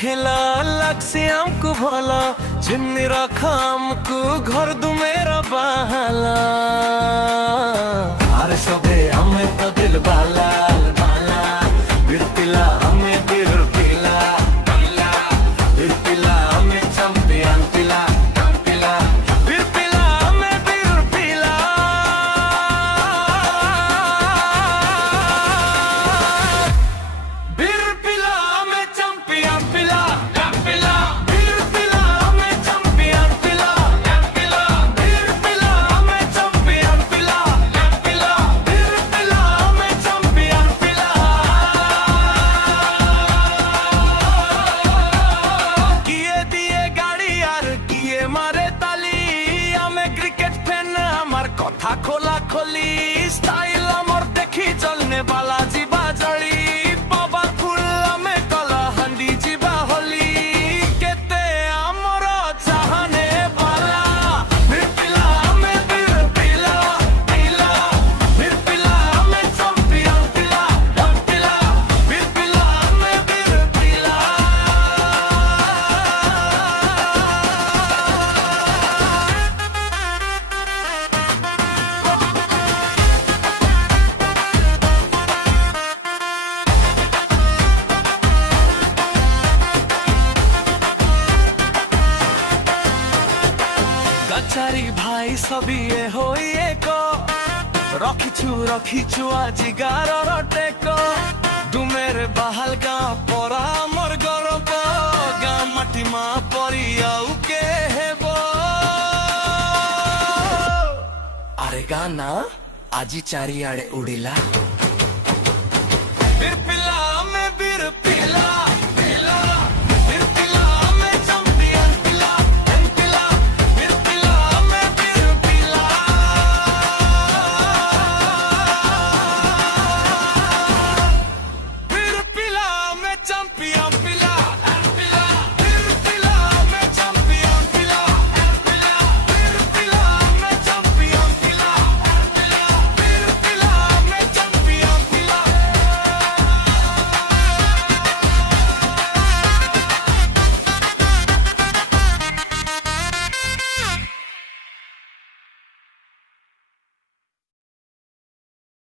खेला लगसे हमको भला चिन्नी रखा हमको घर दू मेरा बहाला अरे सबे हमें तो दिल बाला बाला बिरतिला हमें दिल पिला पिला बिरतिला हमें चैंपियन पिला पिला बिरतिला हमें दिल पिला बिरतिला हमें चैंपियन पिला पिला बिरतिला हमें चैंपियन पिला पिला बिरतिला हमें चैंपियन पिला पिला बिरतिला हमें चैंपियन पिला किए दिए गाड़ी यार किए मारे ताली हमें क्रिकेट फैन हमार कथा खोला खोली स्टाइल हमर देखी चलने वाला जीवा जड़ी बाबा फुल हमें कला हंडी जीवा होली केते हमर चाहने वाला बिरतिला हमें बिरतिला पिला बिरतिला हमें चैंपियन पिला पिला बिरतिला हमें बिरतिला গাছারি ভাই সবই এ হইয়ে ক রখিছু আজি গারর টেক ডুমের বাহাল গাঁ পরা মোর গরব গাঁ মাটি মা পরিয়াও কে হেব আরে গানা আজি চারিআড়ে উড়িলা।